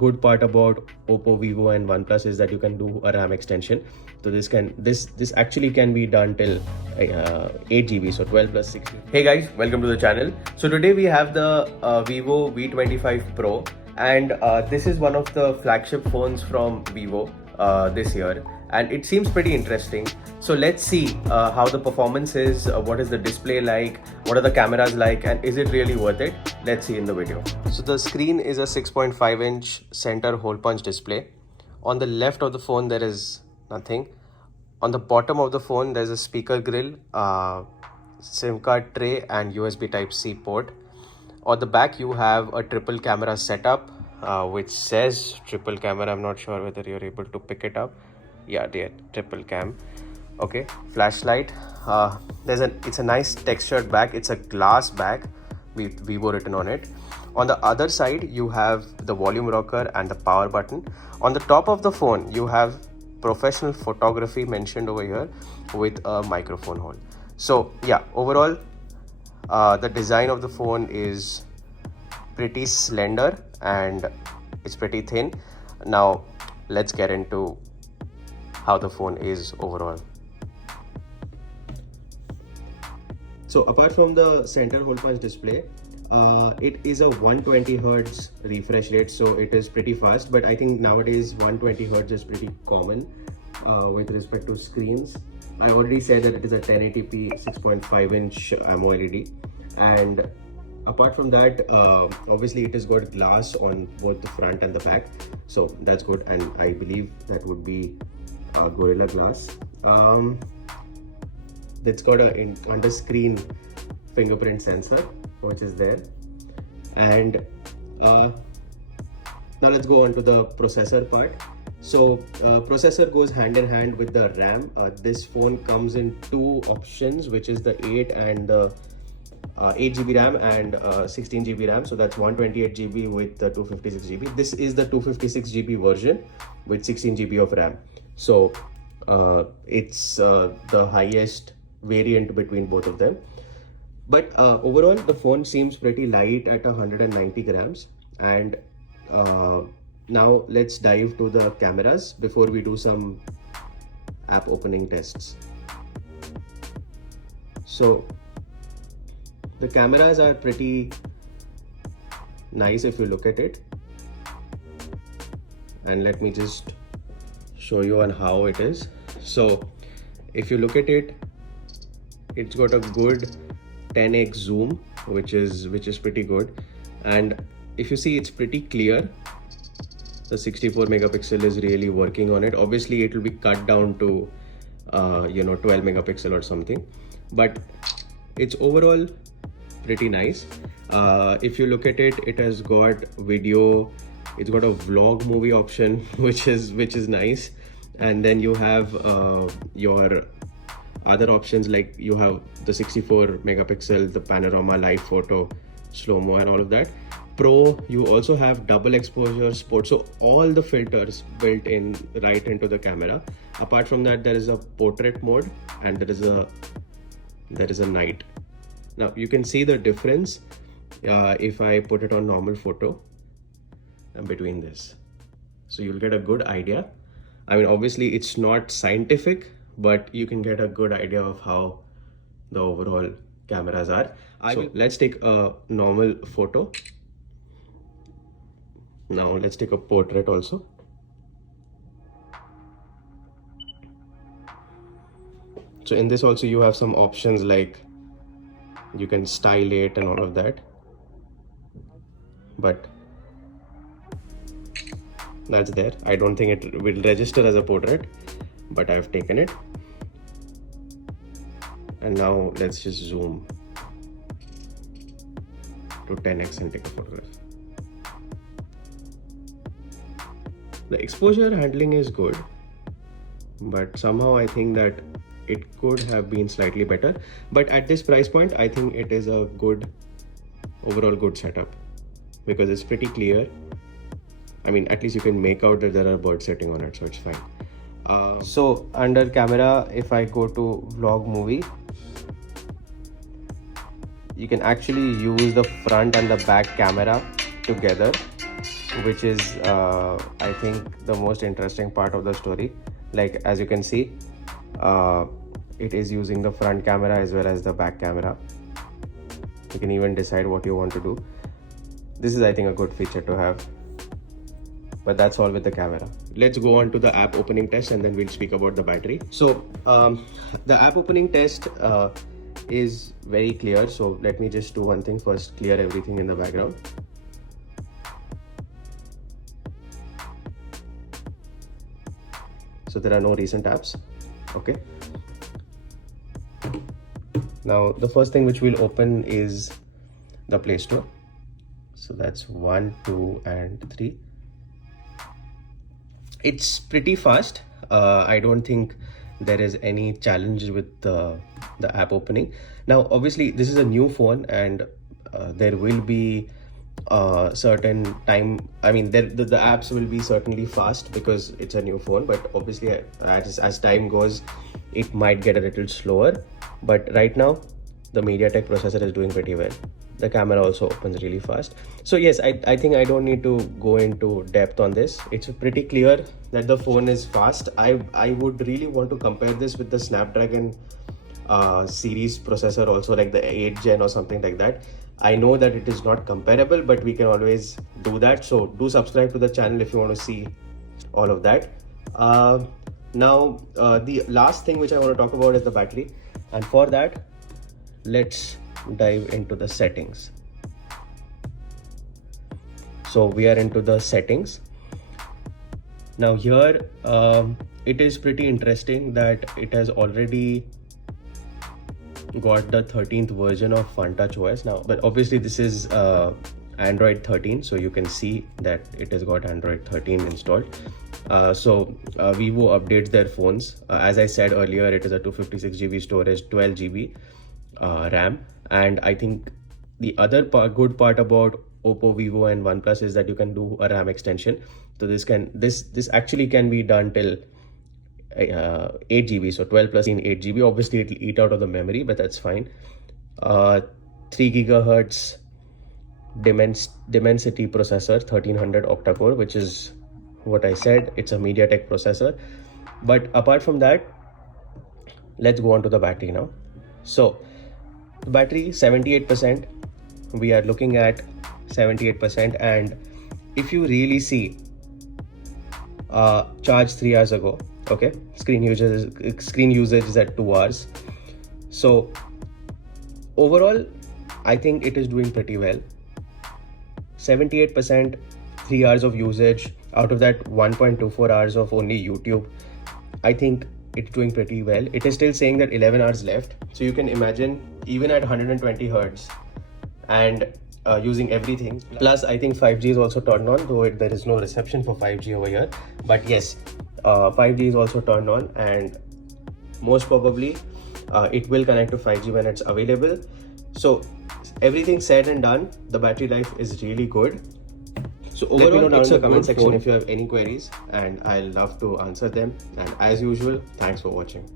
Good part about Oppo, Vivo and OnePlus is that you can do a RAM extension. So this actually can be done till 8 GB, so 12 plus 6 GB. Hey guys, welcome to the channel. So today we have the Vivo V25 Pro, and this is one of the flagship phones from Vivo this year, and it seems pretty interesting. So let's see how the performance is, what is the display like, what are the cameras like, and is it really worth it? Let's see in the video. So the screen is a 6.5-inch center hole punch display. On the left of the phone there is nothing. On the bottom of the phone there's a speaker grill, SIM card tray and USB Type-C port. On the back you have a triple camera setup, which says triple camera. I'm not sure whether you're able to pick it up. Yeah, there, triple cam. Okay, flashlight. It's a nice textured back. It's a glass back with Vivo written on it. On the other side you have the volume rocker and the power button. On the top of the phone you have professional photography mentioned over here with a microphone hole. So yeah, overall the design of the phone is pretty slender and it's pretty thin. Now let's get into how the phone is overall. So apart from the center hole punch display, it is a 120 Hz refresh rate, so it is pretty fast. But I think nowadays 120 Hz is pretty common with respect to screens. I already said that it is a 1080p 6.5-inch AMOLED, and apart from that, obviously it has got glass on both the front and the back, so that's good, and I believe that would be Gorilla Glass. It's got a under screen fingerprint sensor which is there, and now let's go on to the processor part. So processor goes hand in hand with the RAM. This phone comes in two options, which is the 8 and the 8 GB RAM and 16 GB RAM. So that's 128 GB with the 256 GB. This is the 256 GB version with 16 GB of RAM. So it's the highest variant between both of them. But overall the phone seems pretty light at 190 grams. And now let's dive to the cameras before we do some app opening tests. So the cameras are pretty nice if you look at it, and let me just show you on how it is. So if you look at it, it's got a good 10x zoom, which is pretty good, and if you see, it's pretty clear. The 64 megapixel is really working on it. Obviously it will be cut down to 12 megapixel or something, but it's overall pretty nice. If you look at it, it has got video, it's got a vlog movie option, which is nice. And then you have your other options, like you have the 64 megapixel, the panorama, live photo, slow-mo and all of that. Pro, you also have double exposure, sport, so all the filters built in right into the camera. Apart from that, there is a portrait mode and there is a night. Now you can see the difference if I put it on normal photo between this, so you'll get a good idea. I mean, obviously it's not scientific, but you can get a good idea of how the overall cameras are. Let's take a normal photo. Now let's take a portrait also. So in this also you have some options, like you can style it and all of that, but that's there. I don't think it will register as a portrait, but I've taken it. And now let's just zoom to 10x and take a photograph. The exposure handling is good, but somehow I think that it could have been slightly better. But at this price point, I think it is a overall good setup, because it's pretty clear. I mean, at least you can make out that there are birds sitting on it, so it's fine. So under camera, if I go to vlog movie, you can actually use the front and the back camera together which is I think the most interesting part of the story. Like, as you can see, it is using the front camera as well as the back camera. You can even decide what you want to do. This is, I think, a good feature to have. But that's all with the camera. Let's go on to the app opening test and then we'll speak about the battery. So the app opening test is very clear. So let me just do one thing first, clear everything in the background. So there are no recent apps. Okay. Now the first thing which we'll open is the Play Store. So that's 1, 2, and 3. It's pretty fast. I don't think there is any challenge with the app opening. Now, obviously, this is a new phone, and there will be certain time. I mean, the apps will be certainly fast because it's a new phone. But obviously, as time goes, it might get a little slower. But right now, the MediaTek processor is doing pretty well. The camera also opens really fast. So yes, I think I don't need to go into depth on this. It's pretty clear that the phone is fast. I would really want to compare this with the Snapdragon series processor, also like the 8th gen or something like that. I know that it is not comparable, but we can always do that. So do subscribe to the channel if you want to see all of that. Now the last thing which I want to talk about is the battery, and for that, let's dive into the settings. So we are into the settings now. Here it is pretty interesting that it has already got the 13th version of FuntouchOS now, but obviously this is Android 13, so you can see that it has got Android 13 installed. So Vivo updates their phones. As I said earlier, it is a 256GB storage, 12GB RAM, and I think the other good part about Oppo, Vivo, and OnePlus is that you can do a RAM extension. So this actually can be done till 8GB, so 12 plus 8GB. Obviously, it'll eat out of the memory, but that's fine. 3 GHz Dimensity processor, 1300 octa-core, which is what I said. It's a MediaTek processor. But apart from that, let's go on to the battery now. So the battery 78%. We are looking at 78%, and if you really see, charge 3 hours ago. Okay, screen usage is at 2 hours. So overall, I think it is doing pretty well. 78%, 3 hours of usage. Out of that, 1.24 hours of only YouTube. I think it's doing pretty well. It is still saying that 11 hours left. So you can imagine, even at 120 Hertz and using everything. Plus, I think 5G is also turned on, though there is no reception for 5G over here. But yes, 5G is also turned on, and most probably it will connect to 5G when it's available. So everything said and done, the battery life is really good. So overall, let me know down in the comment section if you have any queries, and I'll love to answer them. And as usual, thanks for watching.